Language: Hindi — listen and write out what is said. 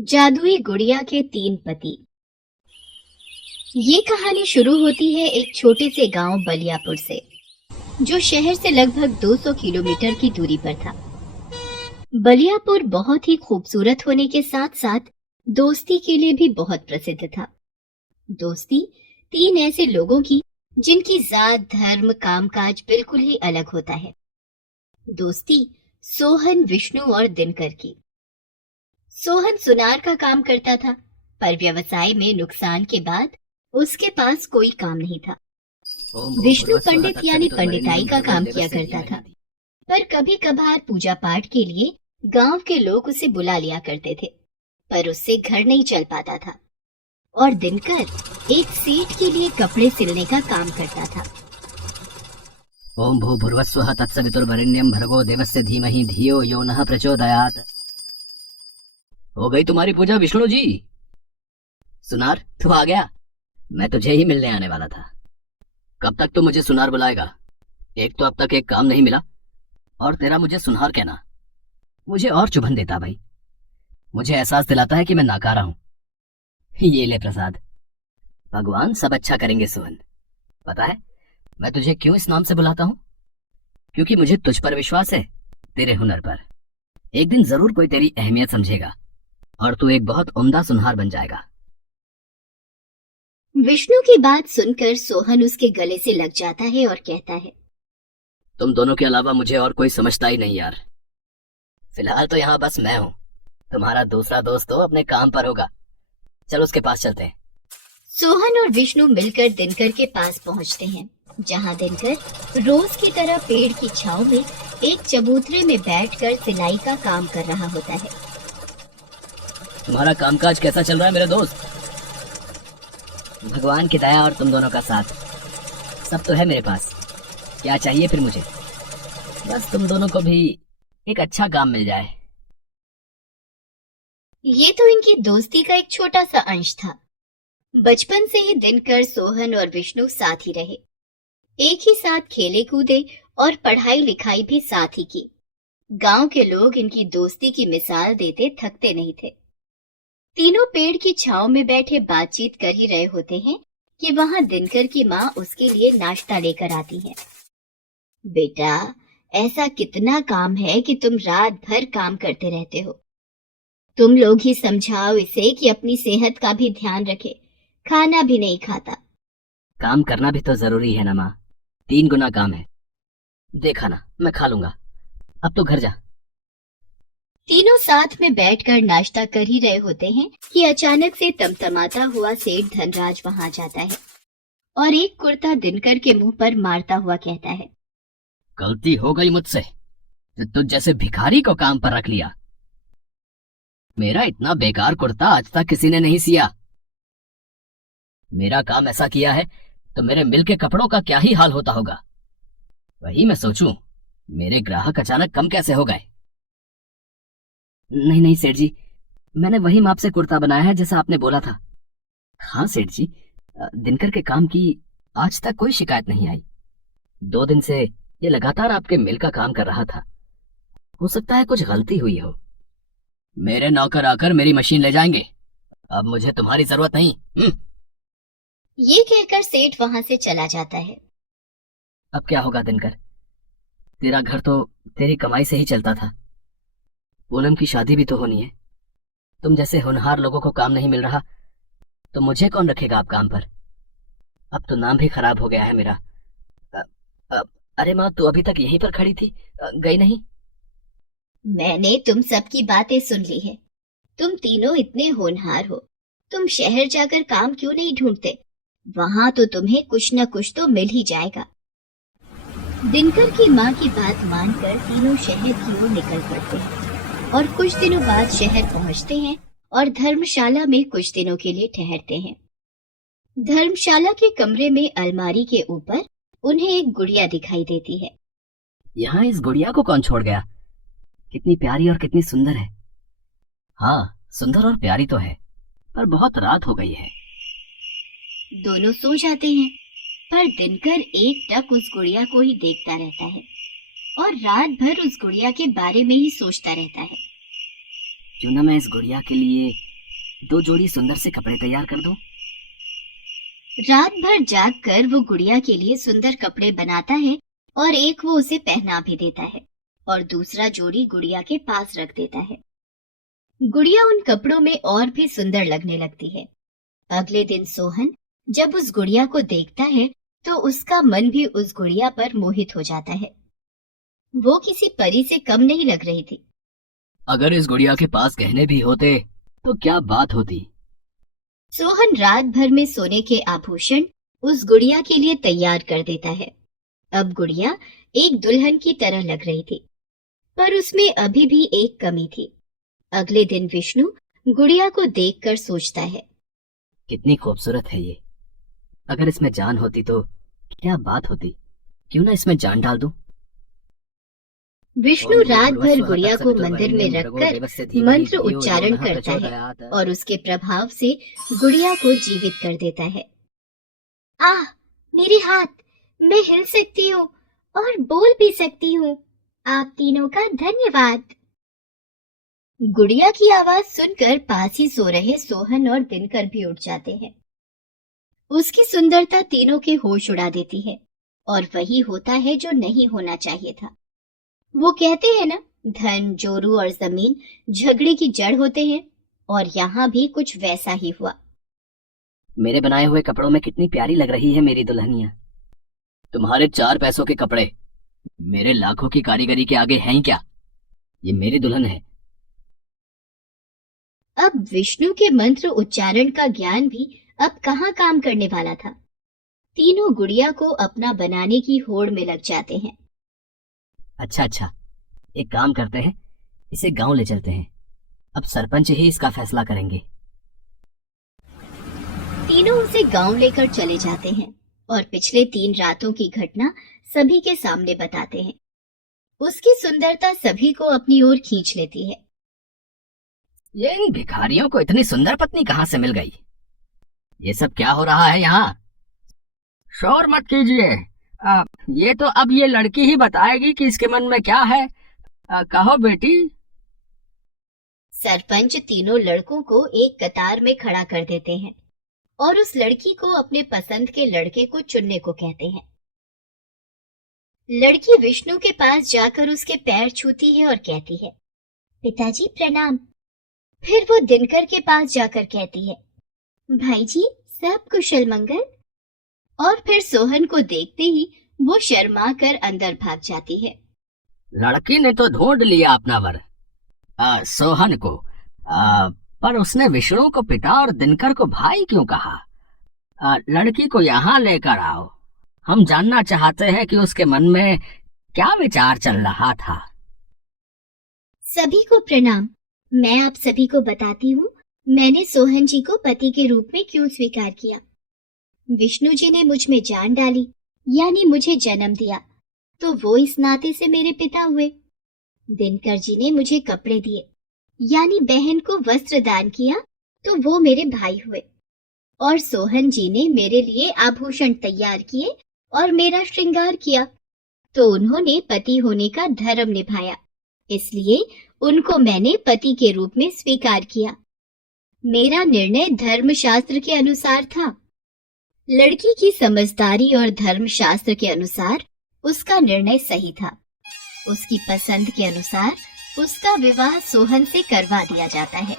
जादुई गुड़िया के तीन पति। ये कहानी शुरू होती है एक छोटे से गांव बलियापुर से, जो शहर से लगभग 200 किलोमीटर की दूरी पर था। बलियापुर बहुत ही खूबसूरत होने के साथ साथ दोस्ती के लिए भी बहुत प्रसिद्ध था। दोस्ती तीन ऐसे लोगों की जिनकी जात, धर्म, कामकाज बिल्कुल ही अलग होता है। दोस्ती सोहन, विष्णु और दिनकर की। सोहन सुनार का काम करता था, पर व्यवसाय में नुकसान के बाद उसके पास कोई काम नहीं था। विष्णु पंडित यानी पंडिताई का काम किया करता था, पर कभी कभार पूजा पाठ के लिए गांव के लोग उसे बुला लिया करते थे, पर उससे घर नहीं चल पाता था। और दिनकर एक सेठ के लिए कपड़े सिलने का काम करता था। ओम भूर्भुवस्वः तत्सवितुर्वरेण्यं भर्गो देवस्य धीमहि धियो यो नः प्रचोदयात्। हो गई तुम्हारी पूजा विष्णु जी? सुनार तू आ गया? मैं तुझे ही मिलने आने वाला था। कब तक तू मुझे सुनार बुलाएगा? एक तो अब तक एक काम नहीं मिला, और तेरा मुझे सुनार कहना मुझे और चुभन देता भाई। मुझे एहसास दिलाता है कि मैं नाकारा हूं। ये ले प्रसाद। भगवान सब अच्छा करेंगे सोहन। पता है मैं तुझे क्यों इस नाम से बुलाता हूं? क्योंकि मुझे तुझ पर विश्वास है, तेरे हुनर पर। एक दिन जरूर कोई तेरी अहमियत समझेगा और तू एक बहुत उम्दा सुनहार बन जाएगा। विष्णु की बात सुनकर सोहन उसके गले से लग जाता है और कहता है, तुम दोनों के अलावा मुझे और कोई समझता ही नहीं यार। फिलहाल तो यहाँ बस मैं हूँ। तुम्हारा दूसरा दोस्त तो अपने काम पर होगा। चल उसके पास चलते हैं। सोहन और विष्णु मिलकर दिनकर के पास पहुंचते हैं, जहां दिनकर रोज की तरह पेड़ की छांव में एक चबूतरे में बैठकर सिलाई का काम कर रहा होता है। तुम्हारा कामकाज कैसा चल रहा है मेरे दोस्त? भगवान की दया और तुम दोनों का साथ सब तो है मेरे पास। क्या चाहिए फिर मुझे? बस तुम दोनों को भी एक अच्छा काम मिल जाए। ये तो इनकी दोस्ती का एक छोटा सा अंश था। बचपन से ही दिनकर, सोहन और विष्णु साथ ही रहे। एक ही साथ खेले कूदे और पढ़ाई लिखाई भी साथ ही की। गांव के लोग इनकी दोस्ती की मिसाल देते थकते नहीं थे। तीनों पेड़ की छांव में बैठे बातचीत कर ही रहे होते हैं कि वहां दिनकर की माँ उसके लिए नाश्ता लेकर आती है। बेटा, ऐसा कितना काम है कि तुम रात भर काम करते रहते हो। तुम लोग ही समझाओ इसे कि अपनी सेहत का भी ध्यान रखे। खाना भी नहीं खाता। काम करना भी तो जरूरी है ना माँ। 3 गुना काम है। देखा ना, मैं खा लूंगा। अब तो घर जा। तीनों साथ में बैठकर नाश्ता कर ही रहे होते हैं कि अचानक से तमतमाता हुआ सेठ धनराज वहां आ जाता है और एक कुर्ता दिनकर के मुंह पर मारता हुआ कहता है, गलती हो गई मुझसे। तुझ जैसे भिखारी को काम पर रख लिया। मेरा इतना बेकार कुर्ता आज तक किसी ने नहीं सिया। मेरा काम ऐसा किया है तो मेरे मिल के कपड़ों का क्या ही हाल होता होगा। वही मैं सोचूं, मेरे ग्राहक अचानक कम कैसे हो गए। नहीं नहीं सेठ जी, मैंने वही माप से कुर्ता बनाया है जैसा आपने बोला था। हाँ सेठ जी, दिनकर के काम की आज तक कोई शिकायत नहीं आई। 2 दिन से ये लगातार आपके मिल का काम कर रहा था। हो सकता है कुछ गलती हुई हो। मेरे नौकर आकर मेरी मशीन ले जाएंगे। अब मुझे तुम्हारी जरूरत नहीं। ये कहकर सेठ वहां से चला जाता है। अब क्या होगा दिनकर? तेरा घर तो तेरी कमाई से ही चलता था। पूनम की शादी भी तो होनी है। तुम जैसे होनहार लोगों को काम नहीं मिल रहा तो मुझे कौन रखेगा आप काम पर? अब तो नाम भी खराब हो गया है मेरा। अ, अ, अरे माँ, तू अभी तक यहीं पर खड़ी थी, गई नहीं? मैंने तुम सबकी बातें सुन ली है। तुम तीनों इतने होनहार हो, तुम शहर जाकर काम क्यों नहीं ढूंढते? वहां तो तुम्हें कुछ न कुछ तो मिल ही जाएगा। दिनकर की माँ की बात मानकर तीनों शहर की ओर निकल पड़ते हैं और कुछ दिनों बाद शहर पहुंचते हैं और धर्मशाला में कुछ दिनों के लिए ठहरते हैं। धर्मशाला के कमरे में अलमारी के ऊपर उन्हें एक गुड़िया दिखाई देती है। यहाँ इस गुड़िया को कौन छोड़ गया? कितनी प्यारी और कितनी सुंदर है। हाँ, सुंदर और प्यारी तो है, पर बहुत रात हो गई है। दोनों सो जाते हैं, पर दिनकर एकटक उस गुड़िया को ही देखता रहता है और रात भर उस गुड़िया के बारे में ही सोचता रहता है। क्यों ना मैं इस गुड़िया के लिए 2 जोड़ी सुंदर से कपड़े तैयार कर दूं? रात भर जागकर वो गुड़िया के लिए सुंदर कपड़े बनाता है और एक वो उसे पहना भी देता है और दूसरा जोड़ी गुड़िया के पास रख देता है। गुड़िया उन कपड़ों में और भी सुंदर लगने लगती है। अगले दिन सोहन जब उस गुड़िया को देखता है तो उसका मन भी उस गुड़िया पर मोहित हो जाता है। वो किसी परी से कम नहीं लग रही थी। अगर इस गुड़िया के पास गहने भी होते तो क्या बात होती। सोहन रात भर में सोने के आभूषण उस गुड़िया के लिए तैयार कर देता है। अब गुड़िया एक दुल्हन की तरह लग रही थी, पर उसमें अभी भी एक कमी थी। अगले दिन विष्णु गुड़िया को देखकर सोचता है, कितनी खूबसूरत है ये। अगर इसमें जान होती तो क्या बात होती। क्यों ना इसमें जान डाल दूं। विष्णु रात भर गुड़िया को मंदिर में रखकर मंत्र उच्चारण करता है और उसके प्रभाव से गुड़िया को जीवित कर देता है। आह, मेरे हाथ, मैं हिल सकती हूँ और बोल भी सकती हूँ। आप तीनों का धन्यवाद। गुड़िया की आवाज सुनकर पास ही सो रहे सोहन और दिनकर भी उठ जाते हैं। उसकी सुंदरता तीनों के होश उड़ा देती है और वही होता है जो नहीं होना चाहिए था। वो कहते हैं ना, धन, जोरू और जमीन झगड़े की जड़ होते हैं, और यहाँ भी कुछ वैसा ही हुआ। मेरे बनाए हुए कपड़ों में कितनी प्यारी लग रही है मेरी दुल्हनिया। तुम्हारे 4 पैसों के कपड़े मेरे लाखों की कारीगरी के आगे हैं ही क्या। ये मेरी दुल्हन है। अब विष्णु के मंत्र उच्चारण का ज्ञान भी अब कहाँ काम करने वाला था। तीनों गुड़िया को अपना बनाने की होड़ में लग जाते हैं। अच्छा, एक काम करते हैं, इसे गांव ले चलते हैं। अब सरपंच ही इसका फैसला करेंगे। तीनों उसे गांव लेकर चले जाते हैं और पिछले 3 रातों की घटना सभी के सामने बताते हैं। उसकी सुंदरता सभी को अपनी ओर खींच लेती है। ये इन भिखारियों को इतनी सुंदर पत्नी कहाँ से मिल गई। ये सब क्या हो रहा है यहाँ। शोर मत कीजिए। ये तो अब ये लड़की ही बताएगी कि इसके मन में क्या है। कहो बेटी। सरपंच तीनों लड़कों को एक कतार में खड़ा कर देते हैं और उस लड़की को अपने पसंद के लड़के को चुनने को कहते हैं। लड़की विष्णु के पास जाकर उसके पैर छूती है और कहती है, पिताजी प्रणाम। फिर वो दिनकर के पास जाकर कहती है, भाई जी सब कुशल मंगल। और फिर सोहन को देखते ही वो शर्मा कर अंदर भाग जाती है। लड़की ने तो ढूंढ लिया अपना वर, सोहन को, पर उसने विष्णु को पिता और दिनकर को भाई क्यों कहा। लड़की को यहाँ लेकर आओ। हम जानना चाहते हैं कि उसके मन में क्या विचार चल रहा था। सभी को प्रणाम। मैं आप सभी को बताती हूँ मैंने सोहन जी को पति के रूप में क्यों स्वीकार किया। विष्णु जी ने मुझ में जान डाली, यानी मुझे जन्म दिया, तो वो इस नाते से मेरे पिता हुए। दिनकर जी ने मुझे कपड़े दिए, यानी बहन को वस्त्र दान किया, तो वो मेरे भाई हुए। और सोहन जी ने मेरे लिए आभूषण तैयार किए और मेरा श्रृंगार किया, तो उन्होंने पति होने का धर्म निभाया, इसलिए उनको मैंने पति के रूप में स्वीकार किया। मेरा निर्णय धर्मशास्त्र के अनुसार था। लड़की की समझदारी और धर्मशास्त्र के अनुसार उसका निर्णय सही था। उसकी पसंद के अनुसार उसका विवाह सोहन से करवा दिया जाता है।